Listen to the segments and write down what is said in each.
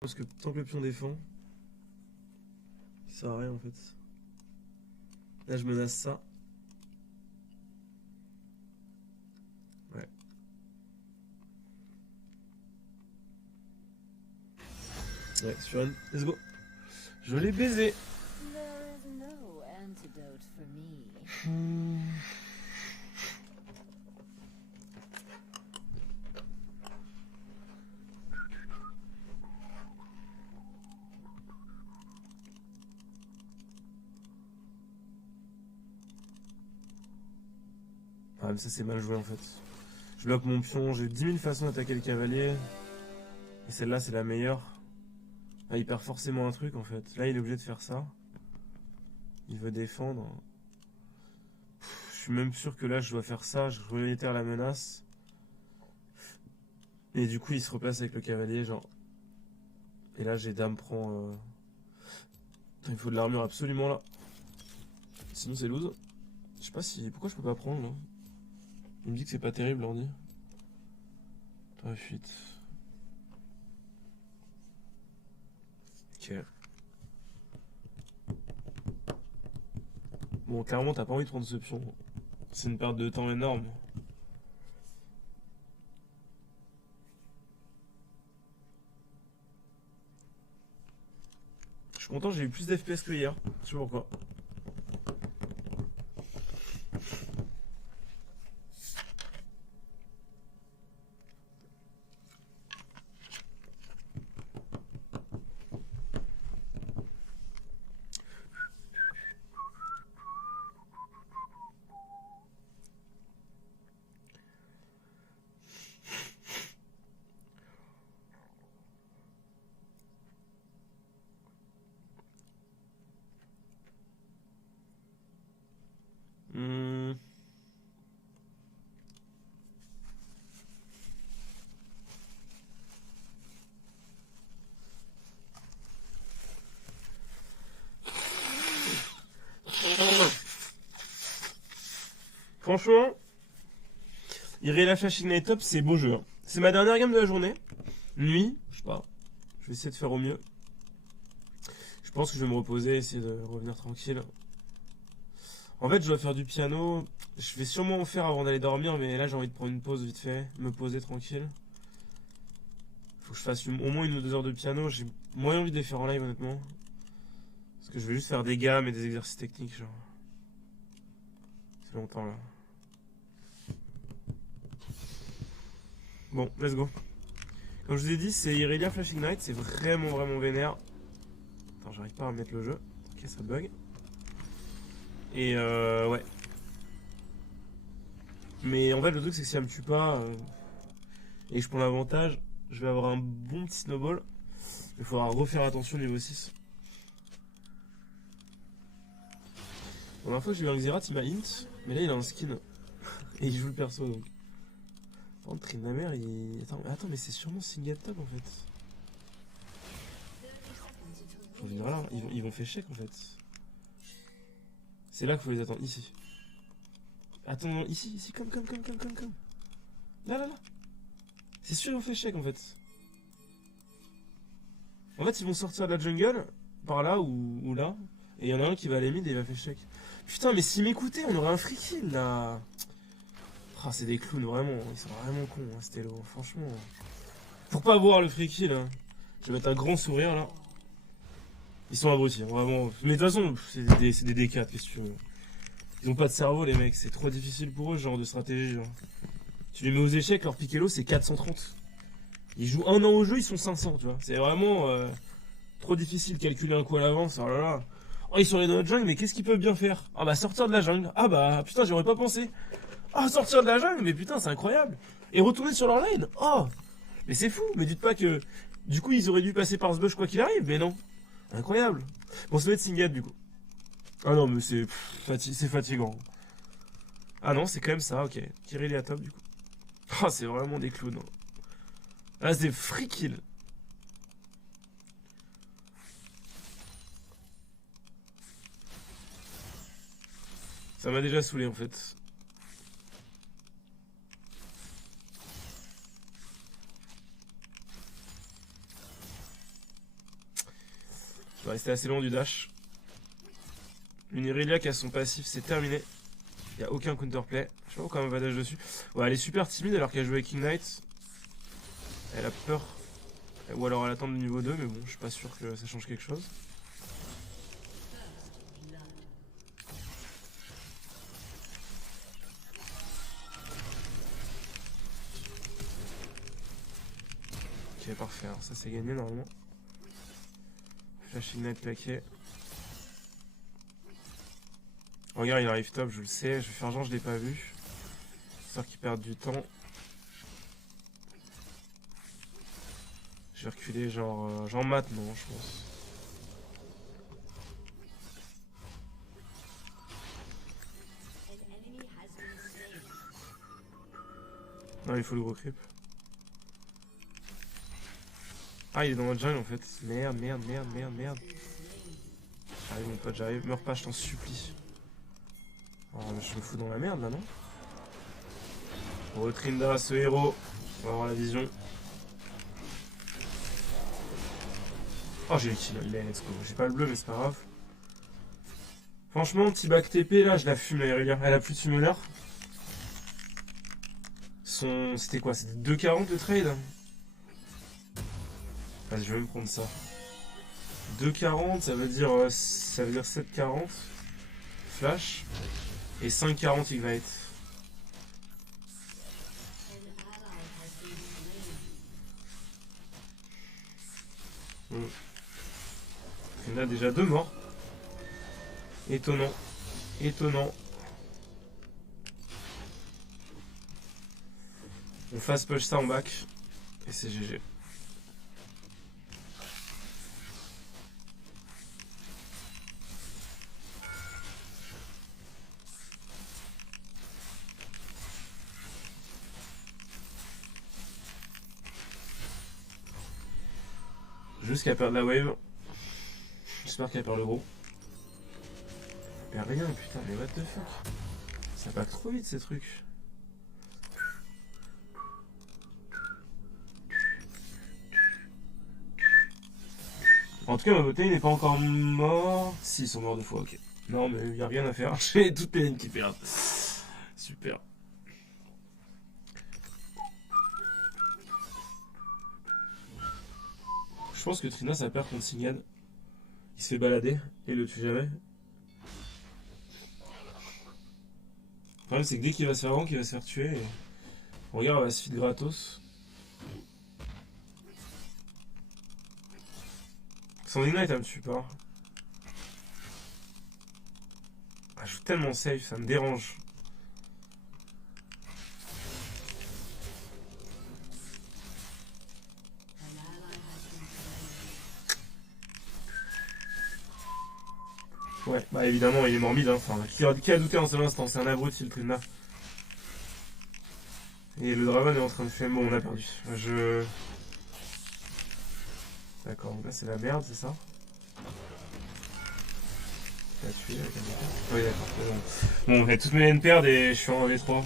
Parce que tant que le pion défend, ça sert à rien en fait. Là je menace ça. Ouais. Ouais, sur une. Let's go. Je l'ai baisé. There is no antidote for me. Ah mais ça c'est mal joué en fait. Je bloque mon pion, j'ai 10 000 façons d'attaquer le cavalier. Et celle-là c'est la meilleure. Ah, il perd forcément un truc en fait. Là il est obligé de faire ça. Il veut défendre. Je suis même sûr que là je dois faire ça, je réitère la menace. Et du coup il se replace avec le cavalier genre. Et là j'ai dame prend... Attends, il faut de l'armure absolument là. Sinon c'est lose. Je sais pas si... Pourquoi je peux pas prendre là? Il me dit que c'est pas terrible l'ordi. Attends, fuite. Ok. Bon, clairement, t'as pas envie de prendre ce pion. C'est une perte de temps énorme. Je suis content, j'ai eu plus d'FPS que hier. Je sais pas pourquoi. Hmm. Franchement, Irelia Flashing Night Top, c'est beau jeu. Hein. C'est ma dernière game de la journée. Nuit, je sais pas. Je vais essayer de faire au mieux. Je pense que je vais me reposer, essayer de revenir tranquille. En fait, je dois faire du piano. Je vais sûrement en faire avant d'aller dormir, mais là j'ai envie de prendre une pause vite fait, me poser tranquille. Faut que je fasse au moins 1 ou 2 heures de piano. J'ai moyen envie de les faire en live honnêtement. Parce que je vais juste faire des gammes et des exercices techniques genre. C'est longtemps là. Bon, let's go. Comme je vous ai dit, c'est Irelia Flashing Knight, c'est vraiment vénère. Attends, j'arrive pas à remettre le jeu. Ok, ça bug. Et ouais. Mais en fait, le truc c'est que si elle me tue pas et que je prends l'avantage, je vais avoir un bon petit snowball. Il faudra refaire attention au niveau 6. La dernière fois que j'ai eu un Xerath, il m'a int, mais là il a un skin. Et il joue le perso donc. Par contre, Tryndamere, il. Attends, mais c'est sûrement single top en fait. Faut venir là, ils vont faire chèque en fait. C'est là qu'il faut les attendre, ici. Attends, ici, comme. Là. C'est sûr, ils vont faire chèque en fait. En fait, ils vont sortir de la jungle, par là ou là, et il y en a un qui va aller mid et il va faire chèque. Putain, mais s'ils m'écoutaient, on aurait un free kill là. Ah, c'est des clowns, vraiment, ils sont vraiment cons, hein, Stello, franchement. Pour pas voir le free kill, hein. Je vais mettre un grand sourire là. Ils sont abrutis, hein, vraiment. Mais de toute façon, c'est des D4, qu'est-ce que tu veux. Ils ont pas de cerveau, les mecs, c'est trop difficile pour eux, ce genre de stratégie. Genre. Tu les mets aux échecs, leur piquelo, c'est 430. Ils jouent 1 an au jeu, ils sont 500, tu vois. C'est vraiment trop difficile de calculer un coup à l'avance, oh là là. Oh, ils sont allés dans notre jungle, mais qu'est-ce qu'ils peuvent bien faire? Ah bah, sortir de la jungle. Ah bah, putain, j'aurais pas pensé. Ah, sortir de la jungle, mais putain, c'est incroyable. Et retourner sur leur lane. Oh, mais c'est fou, mais dites pas que. Du coup, ils auraient dû passer par ce bush quoi qu'il arrive, mais non. Incroyable. Bon, ça va être Singed du coup. Ah non, mais c'est fatigant. Ah non, c'est quand même ça, ok. Kirill est à top du coup. Ah, c'est vraiment des clowns. Hein. Ah, c'est free kill. Ça m'a déjà saoulé en fait. Je vais rester assez loin du dash. Une Irelia qui a son passif, c'est terminé. Il n'y a aucun counterplay. Je sais pas pourquoi elle va dash dessus. Ouais, elle est super timide alors qu'elle joue avec Ignite. Elle a peur. Ou alors elle attend le niveau 2, mais bon, je suis pas sûr que ça change quelque chose. Ok, parfait. Alors ça, c'est gagné normalement. Flash Ignite claqué. Regarde, il arrive top, je le sais. Je vais faire genre, je l'ai pas vu. Histoire qu'il perde du temps. Je vais reculer genre maintenant, je pense. Non, il faut le gros creep. Ah, il est dans notre jungle en fait. Merde. J'arrive mon pote, j'arrive. Meurs pas, je t'en supplie. Oh, je me fous dans la merde là, non? Oh, Trinda, ce héros. On va avoir la vision. Oh, j'ai le kill, let's go. J'ai pas le bleu, mais c'est pas grave. Franchement, petit back TP, là, je la fume, la Irelia. Elle a plus de summoner. C'était quoi? C'était 2,40 le trade? Vas-y, je vais me prendre ça. 2,40, ça veut dire 7,40. Flash. Et 5,40 Ignite. On a déjà 2 morts. Étonnant. On fast push ça en back. Et c'est GG. Juste qu'elle perd la wave. J'espère qu'elle perd le gros. Elle perd rien, putain, mais what the fuck. Ça va trop vite ces trucs. En tout cas, ma beauté n'est pas encore mort. Si, ils sont morts 2 fois, ok. Non, mais il n'y a rien à faire. J'ai toutes les lignes qui perdent. Super. Je pense que Trina, ça perd contre Signad. Il se fait balader et le tue jamais. Le problème, c'est que dès qu'il va se faire rank, il va se faire tuer. Et... regarde, elle va se feed gratos. Son Ignite, elle me tue pas. Elle joue tellement safe, ça me dérange. Ouais, bah évidemment, il est mort mid, hein. Enfin, qui a douté en seul instant, c'est un abruti le Trina. Et le dragon est en train de faire. Bon, on a perdu. D'accord, donc là c'est la merde, c'est ça? Il a tué avec un... oui, d'accord, bon, on a toutes mes N perdent et je suis en V3.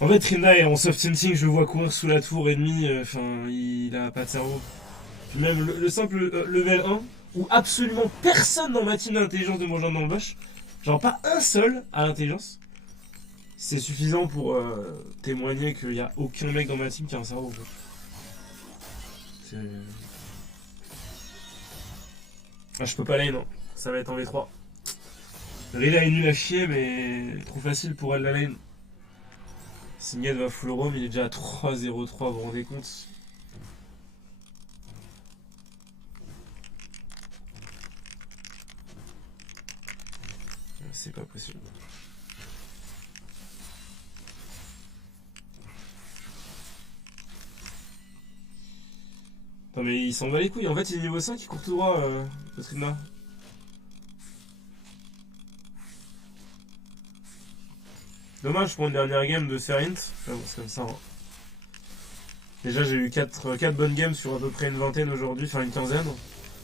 En fait, Trina est en soft hunting, je le vois courir sous la tour ennemie, enfin, il a pas de cerveau. Puis même le simple level 1, où absolument personne dans ma team a l'intelligence de me rejoindre dans le bush, genre pas un seul a l'intelligence, c'est suffisant pour témoigner qu'il n'y a aucun mec dans ma team qui a un cerveau. Ah, je peux pas lane, non. Ça va être en V3. Rilla est nul à chier, mais trop facile pour elle la lane. Signed va full roam, il est déjà à 3-0-3, vous vous rendez compte? C'est pas possible. Non mais il s'en bat les couilles, en fait il est niveau 5, il court tout droit, le Trina. Dommage pour une dernière game de faire int. Enfin, bon, c'est comme ça. Hein. Déjà j'ai eu 4 bonnes games sur à peu près une vingtaine aujourd'hui, enfin une quinzaine.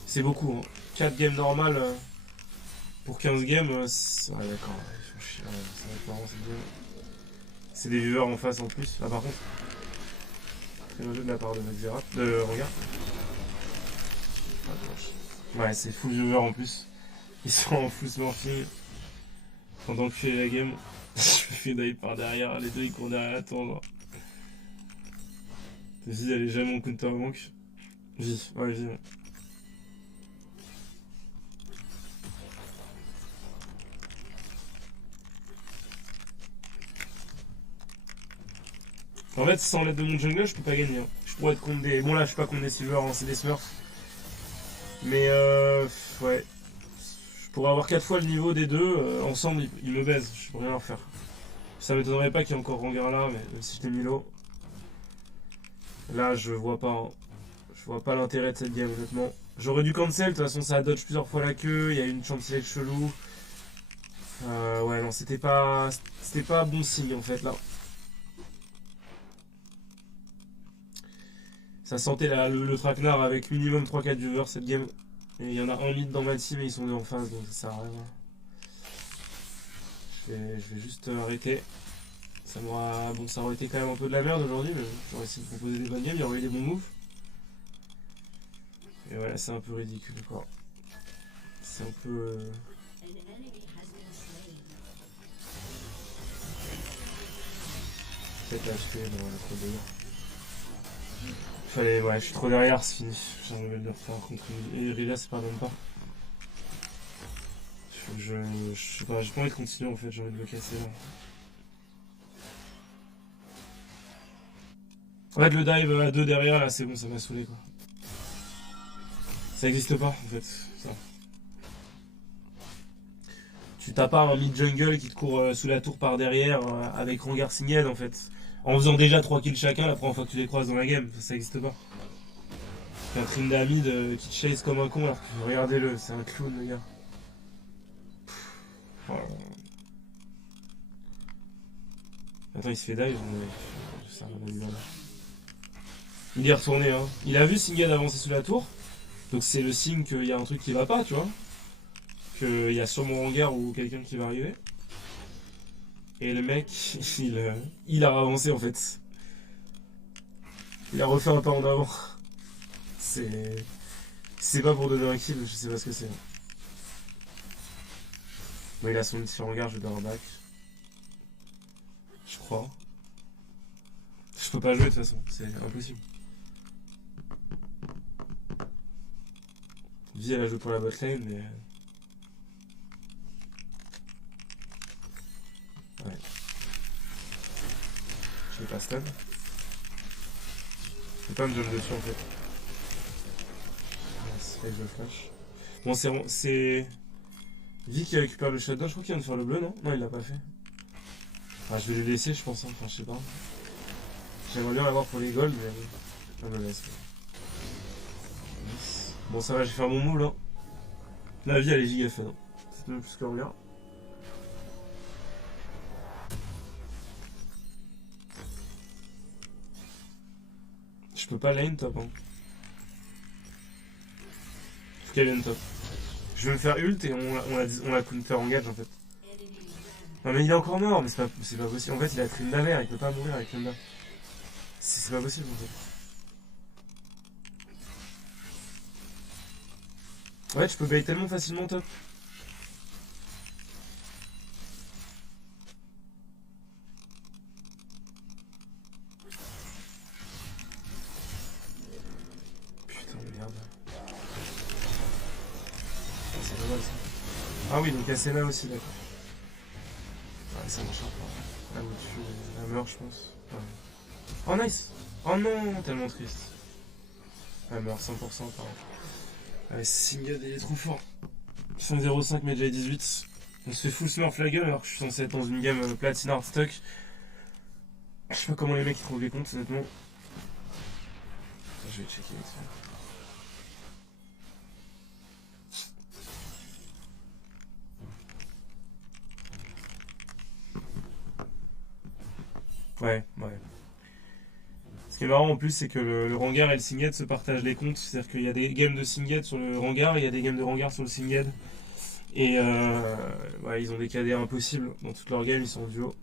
C'est beaucoup, hein. 4 games normales pour 15 games, ouais d'accord, ils font chier, ouais, ça va être marrant cette game. C'est des viewers en face en plus, là par contre. Très mauvais de la part de Maxera. Regarde. Ah, dommage. Ouais, c'est full viewer en plus. Ils sont en full smurfing. Pendant que je fais la game, je me fais dive par derrière. Les deux ils courent derrière la tour. Genre. Vas-y, allez, jamais mon counter manque. Vis, ouais, vis. En fait, sans l'aide de mon jungle, je peux pas gagner. Hein. Je pourrais être contre des. Bon, là, je suis pas contre des silvers, hein, c'est des smurfs. Mais ouais. Je pourrais avoir 4 fois le niveau des deux. Ensemble, ils me baisent. Je peux rien leur faire. Ça m'étonnerait pas qu'il y ait encore Rengar là, mais même si je t'ai mis low. Là, je vois pas. Hein. Je vois pas l'intérêt de cette game, honnêtement. J'aurais dû cancel, de toute façon, ça dodge plusieurs fois la queue. Il y a eu une chantilly chelou. Ouais, non, c'était pas bon signe en fait là. Ça sentait le traquenard avec minimum 3-4 viewers cette game. Et il y en a un mid dans ma team et ils sont deux en face donc ça sert à rien. Je vais juste arrêter. Ça aurait été quand même un peu de la merde aujourd'hui, mais j'aurais essayé de proposer des bonnes games, il y aurait eu des bons moves. Et voilà, c'est un peu ridicule quoi. C'est un peu. Peut-être acheter dans la trop délire. Fallait, ouais, je suis trop derrière, c'est fini. J'ai un level de retard contre lui. Et Rilia, ça pardonne pas. Je sais pas, j'ai pas envie de continuer en fait, j'ai envie de le casser là. En fait, le dive à 2 derrière là, c'est bon, ça m'a saoulé quoi. Ça existe pas en fait, ça. Tu t'as pas un mid-jungle qui te court sous la tour par derrière avec Rengar Signed en fait. En faisant déjà 3 kills chacun la première fois que tu les croises dans la game, ça existe pas. Un Trinda mid qui te chase comme un con alors que regardez-le, c'est un clown le gars. Voilà. Attends, il se fait dive, mais ça m'a du mal. Il est retourné, hein. Il a vu Singed avancer sous la tour, donc c'est le signe qu'il y a un truc qui va pas, tu vois. Qu'il y a sûrement Rengar ou quelqu'un qui va arriver. Et le mec, il a avancé en fait. Il a refait un pas en avant. C'est pas pour donner un kill, je sais pas ce que c'est. Bon, il a son petit Rengar, je vais un back. Je crois. Je peux pas jouer de toute façon, c'est impossible. Vi elle a joué pour la botlane, mais. Ouais. Je vais pas stun. Je peux pas me jump dessus en fait. C'est vrai que je flash. Bon, c'est. Vi qui récupère le shutdown, je crois qu'il vient de faire le bleu, non? Non, il l'a pas fait. Enfin, je vais le laisser, je pense, hein. Enfin, je sais pas. J'aimerais bien l'avoir pour les golds, mais. Je me laisse. Bon, ça va, j'ai fait mon move là. La vie, elle est giga fun. C'est même plus que rien. Je peux pas lane top. Hein. Faut qu'elle vienne top. Je vais me faire ult et on la counter engage en fait. Non mais il est encore mort, mais c'est pas possible. En fait, il a Trinda vert, il peut pas mourir avec Trinda. C'est pas possible en fait. Ouais, tu peux bait tellement facilement top. Putain de merde. C'est dommage ça. Ah oui, donc Asena aussi, d'accord. Ouais, ça marche pas. Elle meurt, je pense. Ouais. Oh nice! Oh non, tellement triste. Elle meurt 100% par contre. Ouais, Singed il est trop fort. 5-0-5 mais déjà 18. On se fait full smurf la gueule alors que je suis censé être dans une game platine hard stock. Je sais pas comment les mecs ils trouvent les comptes honnêtement. Je vais checker vite fait. Ouais. Ce qui est marrant en plus, c'est que le Rengar et le Singed se partagent les comptes. C'est-à-dire qu'il y a des games de Singed sur le Rengar et il y a des games de Rengar sur le Singed. Et ouais, ils ont des KD impossibles. Dans toutes leurs games, ils sont en duo.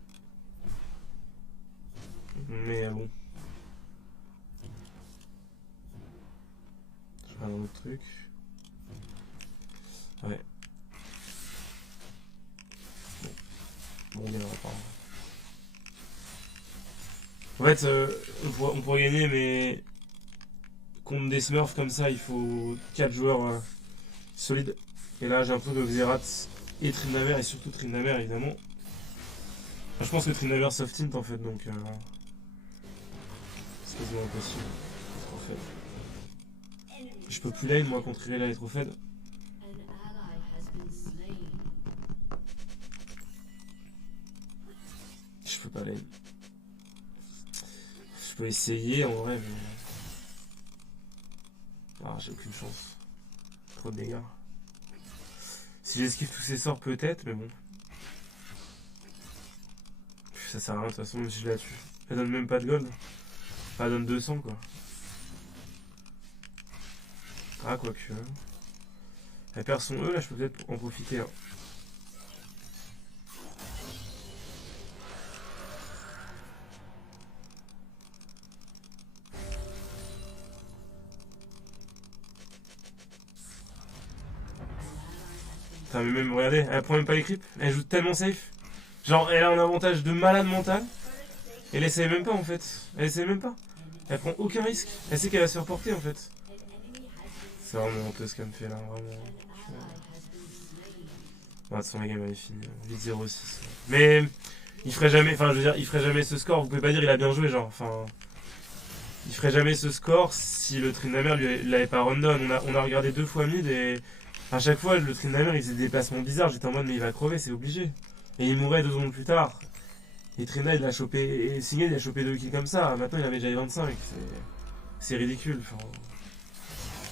Mais bon. Je regarde un autre truc. Ouais. Bon, on gagnera pas. En fait, on pourrait gagner, mais contre des Smurfs comme ça, il faut 4 joueurs solides. Et là, j'ai un peu de Xerath et Tryndamere, et surtout Tryndamere, évidemment. Enfin, je pense que Tryndamere soft int en fait, donc c'est quasiment impossible. C'est trop faible. Je peux plus lane, moi, contre Irelia est trop faible. Je peux pas lane. Je peux essayer en vrai, mais. Ah, j'ai aucune chance. Trop de dégâts. Si j'esquive tous ces sorts, peut-être, mais bon. Ça sert à rien, de toute façon, même si je la tue. Elle donne même pas de gold. Enfin, elle donne 200, quoi. Ah, quoique. Elle perd son E, là, je peux peut-être en profiter. Hein. Putain, mais même, regardez, elle prend même pas les creeps. Elle joue tellement safe. Genre, elle a un avantage de malade mental. Elle essaye même pas, en fait. Elle essaye même pas. Elle prend aucun risque. Elle sait qu'elle va se faire porter, en fait. C'est vraiment honteux ce qu'elle me fait, là, vraiment. Bon, de toute façon, la game, elle est finie. 8-0-6. Mais, il ferait jamais, enfin, je veux dire, il ferait jamais ce score. Vous pouvez pas dire il a bien joué, genre, enfin... Il ferait jamais ce score si le Tryndamere lui l'avait pas run-down. On a regardé 2 fois mid et à chaque fois le Tryndamere il faisait des déplacements bizarres. J'étais en mode mais il va crever, c'est obligé. Et il mourait 2 secondes plus tard. Et Trina il l'a chopé, et Singed il a chopé 2 kills comme ça. Maintenant il avait déjà les 25. C'est ridicule. Enfin,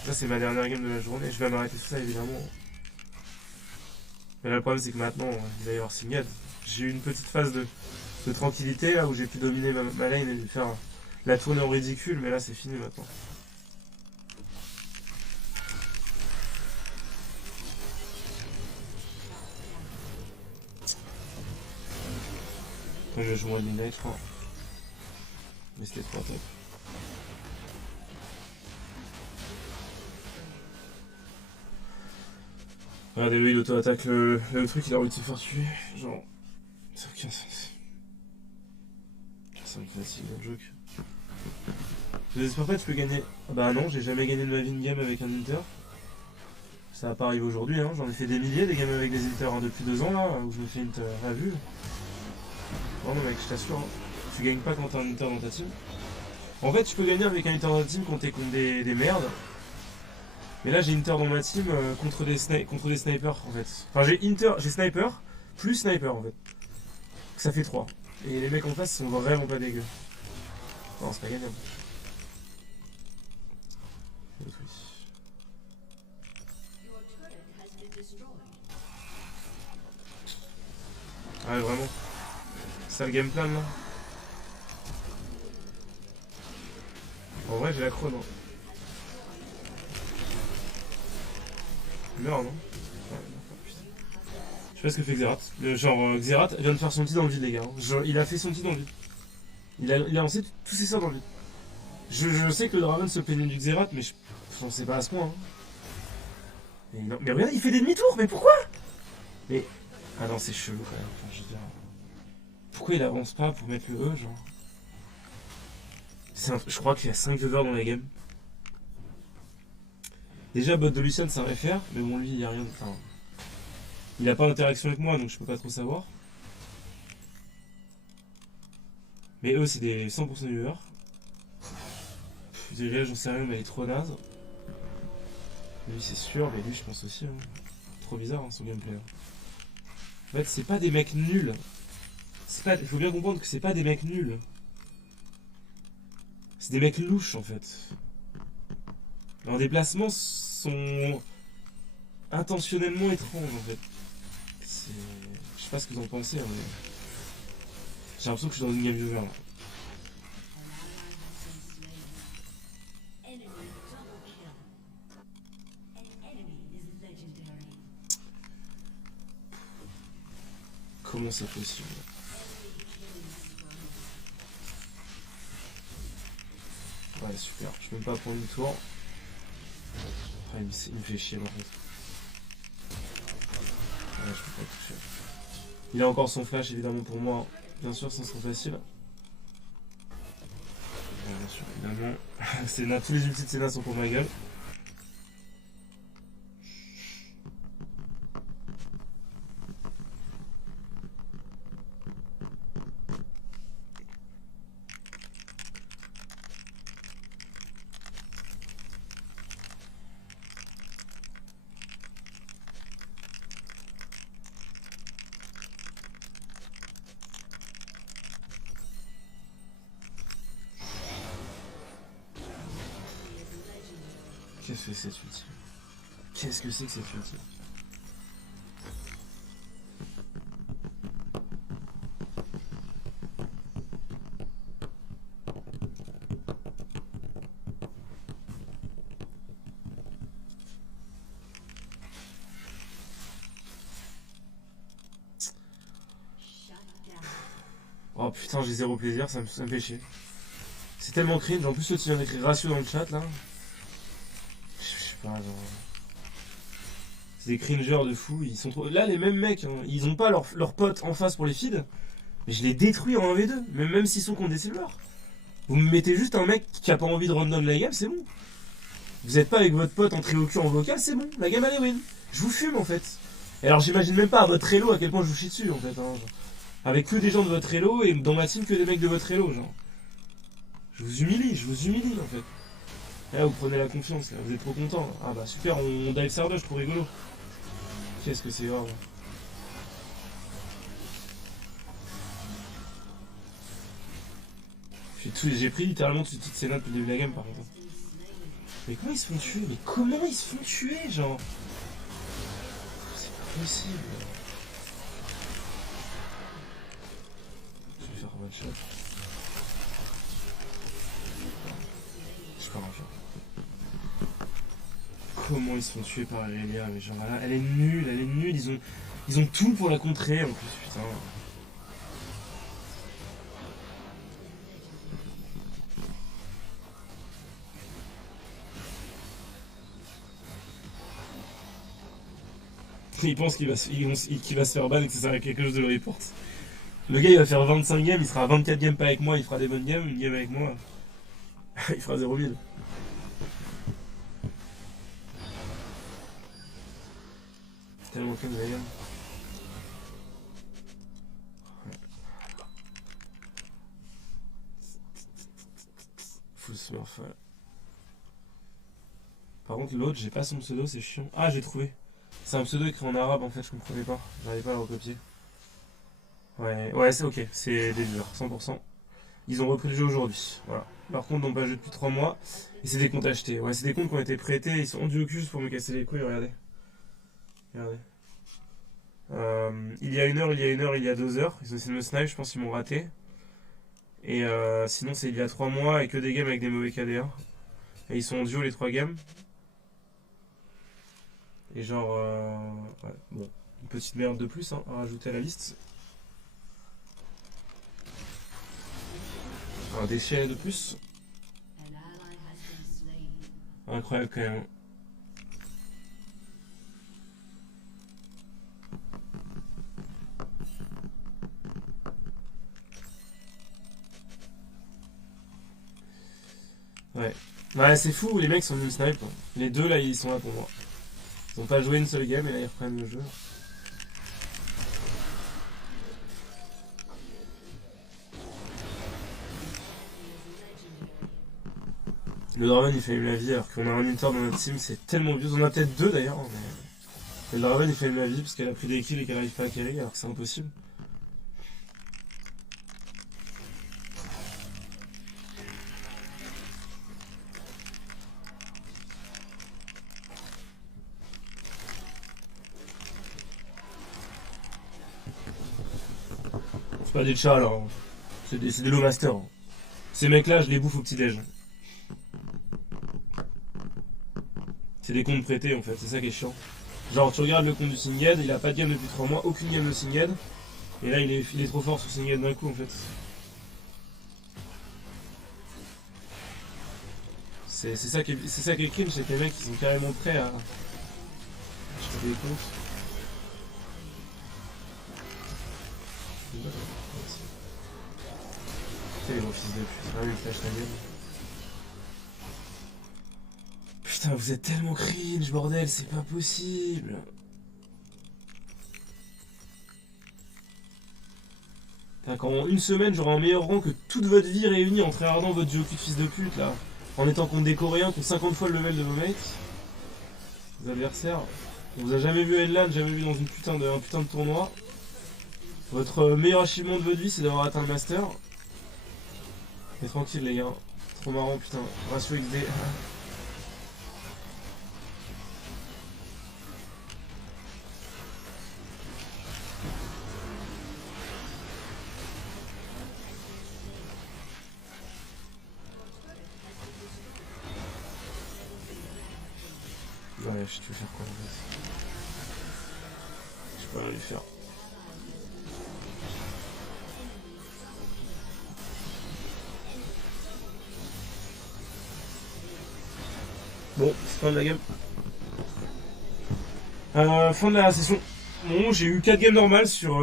ça c'est ma dernière game de la journée. Je vais m'arrêter sur ça évidemment. Mais là, le problème c'est que maintenant il va y avoir Singed. J'ai eu une petite phase de tranquillité là où j'ai pu dominer ma lane et faire la tournée en ridicule, mais là c'est fini maintenant. Moi je vais jouer à Midnight je crois. Mais c'était trop top. Regardez lui il auto-attaque le truc, il a envie de se faire tuer. Genre. Ça n'a aucun sens. Ça me fatigue le joke. Je n'espère pas que tu peux gagner. Bah non, j'ai jamais gagné de ma vie une game avec un Inter. Ça va pas arriver aujourd'hui, hein. J'en ai fait des milliers des games avec des Inter hein, depuis 2 ans là, où je me fais Inter à vue. Non, non mec, je t'assure, hein. Tu gagnes pas quand t'as un Inter dans ta team. En fait, tu peux gagner avec un Inter dans ta team quand t'es contre des merdes. Mais là, j'ai Inter dans ma team contre des snipers en fait. Enfin, j'ai sniper plus sniper en fait. Ça fait 3. Et les mecs en face sont vraiment pas dégueux. Non, c'est pas gagnable. Ouais, vraiment. C'est ça le game plan là. En vrai, j'ai la chrono. Meurs, non? Ouais, putain. Je sais pas ce que fait Xerath. Xerath vient de faire son petit dans le vide, les gars. Il a fait son petit dans le vide. Il a lancé tous ses sorts dans le vide. Je sais que le Draven se plaignait du Xerath, mais je sais pas à ce point. Hein. Mais regarde, il fait des demi-tours, mais pourquoi? Mais. Ah non, c'est chelou quand même. Enfin, je veux dire. Pourquoi il avance pas pour mettre le E, genre? Je crois qu'il y a 5 viewers dans la game. Déjà, bot de Lucian, c'est un FR, mais bon, lui, il y a rien de. Enfin, il a pas d'interaction avec moi, donc je peux pas trop savoir. Mais eux, c'est des 100% viewers. Déjà, j'en sais rien, mais il est trop naze. Lui, c'est sûr, mais lui, je pense aussi. Hein. Trop bizarre, hein, son gameplay. En fait, c'est pas des mecs nuls. Il faut bien comprendre que c'est pas des mecs nuls. C'est des mecs louches, en fait. Leurs déplacements sont intentionnellement étranges, en fait. Je sais pas ce que vous en pensez, hein, mais... J'ai l'impression que je suis dans une game viewer, là. Comment c'est possible? Ouais, super. Je peux même pas prendre une tour. Ah, il me fait chier, en fait. Ouais, je peux pas toucher. Il a encore son flash évidemment pour moi. Bien sûr, ça serait facile. Ouais, bien sûr, évidemment. Senna, tous les ultis de Senna sont pour ma gueule. Qu'est-ce que c'est cette ulti? Qu'est-ce que c'est que cette ulti? Oh putain, j'ai zéro plaisir, ça me fait chier. C'est tellement cringe, en plus le vient d'écrire ratio dans le chat là. Je sais pas, genre... C'est des cringers de fou, ils sont trop... Là les mêmes mecs, hein, ils ont pas leurs potes en face pour les feeds, mais je les détruis en 1v2, même s'ils sont contre des silvers. Vous me mettez juste un mec qui a pas envie de run down la game, c'est bon. Vous êtes pas avec votre pote en trio cul en vocal, c'est bon, la game elle est win. Je vous fume en fait. Et alors j'imagine même pas à votre elo à quel point je vous chie dessus en fait. Hein, genre. Avec que des gens de votre elo et dans ma team que des mecs de votre elo, genre. Je vous humilie en fait. Et là vous prenez la confiance, là. Vous êtes trop content. Ah bah super, on dive Sardou, je trouve rigolo. Qu'est-ce que c'est grave. J'ai pris littéralement tout le titre Senna depuis le début de la game par contre. Mais comment ils se font tuer? Mais comment ils se font tuer, genre? C'est pas possible. Je vais faire un one shot. Je pars un shot. Comment ils se font tuer par Irelia? Mais genre là, elle est nulle, ils ont tout pour la contrer en plus, putain. Il pense qu'il va se faire ban et que ça sert à quelque chose de le report. Le gars il va faire 25 games, il sera à 24 games pas avec moi, il fera des bonnes games, une game avec moi. Il fera 0 000. Tellement comme la game. Full smurf. Par contre l'autre, j'ai pas son pseudo, c'est chiant. Ah j'ai trouvé. C'est un pseudo écrit en arabe en fait, je comprenais pas. J'arrivais pas à le recopier. Ouais, c'est ok, c'est des viewers, 100%. Ils ont repris le jeu aujourd'hui. Voilà. Par contre, ils n'ont pas joué depuis 3 mois. Et c'est des comptes achetés. Ouais, c'est des comptes qui ont été prêtés. Ils sont rendus au cul juste pour me casser les couilles. Regardez. Regardez. Il y a 1 heure, il y a 2 heures. Ils ont essayé de me snipe, je pense qu'ils m'ont raté. Et sinon, c'est il y a 3 mois et que des games avec des mauvais KDA. Et ils sont en duo les 3 games. Et genre. Ouais, bon. Une petite merde de plus hein, à rajouter à la liste. Un déchet de plus. Incroyable quand même. Ouais. Ouais, c'est fou, les mecs sont venus me snipe. Les deux là, ils sont là pour moi. Ils ont pas joué une seule game et là ils reprennent le jeu. Le Draven il fait la vie alors qu'on a un Inter dans notre team, c'est tellement vieux. On en a peut-être 2 d'ailleurs. Mais... le Draven il fait la vie parce qu'elle a pris des kills et qu'elle arrive pas à carry alors que c'est impossible. C'est pas des chats là, hein. C'est des low masters. Hein. Ces mecs là je les bouffe au petit déj. C'est des comptes prêtés en fait, c'est ça qui est chiant. Genre tu regardes le compte du Singed, il a pas de game depuis 3 mois, aucune game de Singed. Et là il est trop fort sur Singed d'un coup en fait. C'est ça qui est cringe, c'est que les mecs ils sont carrément prêts à acheter des comptes. Putain, les gros fils de pute. Ah oui, flash ta gueule. Putain, vous êtes tellement cringe, bordel, c'est pas possible. Putain, quand en une semaine j'aurai un meilleur rang que toute votre vie réunie en tryhardant votre jeu de fils de pute là, en étant contre des Coréens qui ont 50 fois le level de vos mates, vos adversaires, on vous a jamais vu à LAN, jamais vu dans un putain de tournoi. Votre meilleur achievement de votre vie c'est d'avoir atteint le master. Mais tranquille les gars, trop marrant putain, ratio XD. Ouais, je vais faire quoi en fait? Je peux rien lui faire. Bon, c'est fin de la game. Fin de la session. Bon, j'ai eu 4 games normales sur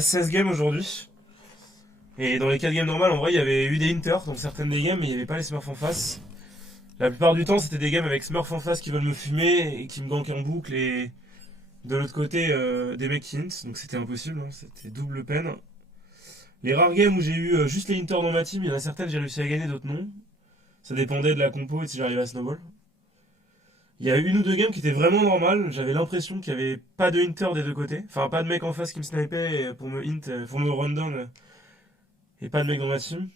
16 games aujourd'hui. Et dans les 4 games normales, en vrai, il y avait eu des Inter dans certaines des games, mais il n'y avait pas les Smurfs en face. La plupart du temps, c'était des games avec Smurfs en face qui veulent me fumer et qui me gankent en boucle, et de l'autre côté, des mecs qui hint, donc c'était impossible, hein, c'était double peine. Les rares games où j'ai eu juste les Inter dans ma team, il y en a certaines j'ai réussi à gagner, d'autres non. Ça dépendait de la compo et de si j'arrivais à snowball. Il y a une ou deux games qui étaient vraiment normales, j'avais l'impression qu'il n'y avait pas de Inter des deux côtés, enfin pas de mec en face qui me snipait pour me hint, pour me run down, et pas de mec dans ma team.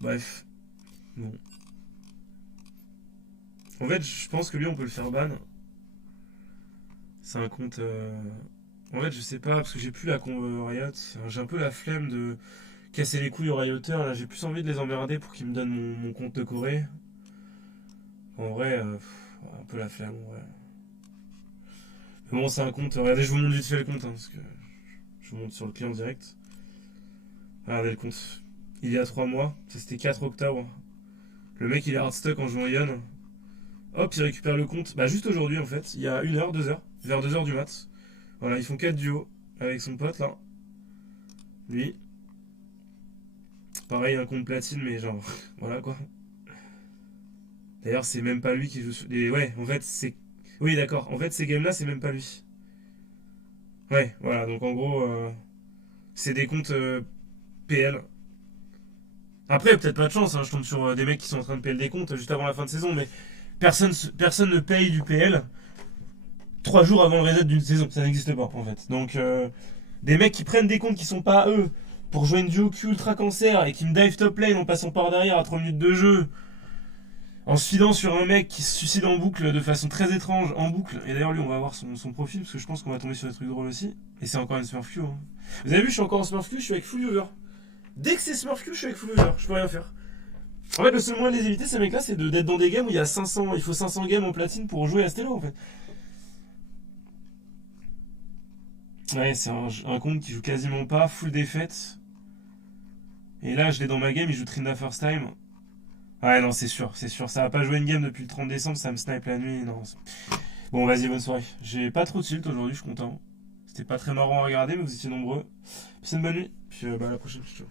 Bref. Bon. En fait, je pense que lui, on peut le faire ban. C'est un compte... En fait, je sais pas, parce que j'ai plus la con Riot. J'ai un peu la flemme de casser les couilles aux Rioteurs. Là, j'ai plus envie de les emmerder pour qu'ils me donnent mon compte de Corée. En vrai, un peu la flemme, en vrai. Mais bon, c'est un compte... Regardez, je vous montre vite fait le compte, hein, parce que je vous montre sur le client direct. Regardez le compte. Il y a 3 mois, ça c'était 4 octobre. Le mec il est hardstuck en jouant Ion. Hop, il récupère le compte. Bah juste aujourd'hui en fait, il y a 1 heure, 2 heures, vers 2 heures du mat. Voilà, ils font 4 duos avec son pote là. Lui. Pareil, un compte platine, mais genre, voilà quoi. D'ailleurs, c'est même pas lui qui joue sur... Ouais, en fait, c'est... Oui, d'accord. En fait, ces games là, c'est même pas lui. Ouais, voilà, donc en gros, c'est des comptes PL. Après, peut-être pas de chance, hein, je tombe sur des mecs qui sont en train de payer des comptes juste avant la fin de saison, mais personne ne paye du PL 3 jours avant le reset d'une saison, ça n'existe pas en fait. Donc, des mecs qui prennent des comptes qui sont pas à eux pour jouer une duo Q ultra cancer et qui me dive top lane en passant par derrière à 3 minutes de jeu, en se fidant sur un mec qui se suicide en boucle de façon très étrange, en boucle. Et d'ailleurs, lui, on va voir son profil parce que je pense qu'on va tomber sur des trucs drôles aussi. Et c'est encore une Smurf Q. Hein. Vous avez vu, je suis encore en Smurf Q, je suis avec full viewer. Dès que c'est Smurf Q, je suis avec full viewer, je peux rien faire. En fait, le seul moyen de les éviter, ces mecs-là, c'est d'être dans des games où il faut 500 games en platine pour jouer à Stello, en fait. Ouais, c'est un compte qui joue quasiment pas, full défaite. Et là, je l'ai dans ma game, il joue Trinda First Time. Ouais, non, c'est sûr. Ça va pas jouer une game depuis le 30 décembre, ça me snipe la nuit, non. Bon, vas-y, bonne soirée. J'ai pas trop de tilt aujourd'hui, je suis content. C'était pas très marrant à regarder, mais vous étiez nombreux. Puis c'est une bonne nuit. Puis à la prochaine, ciao.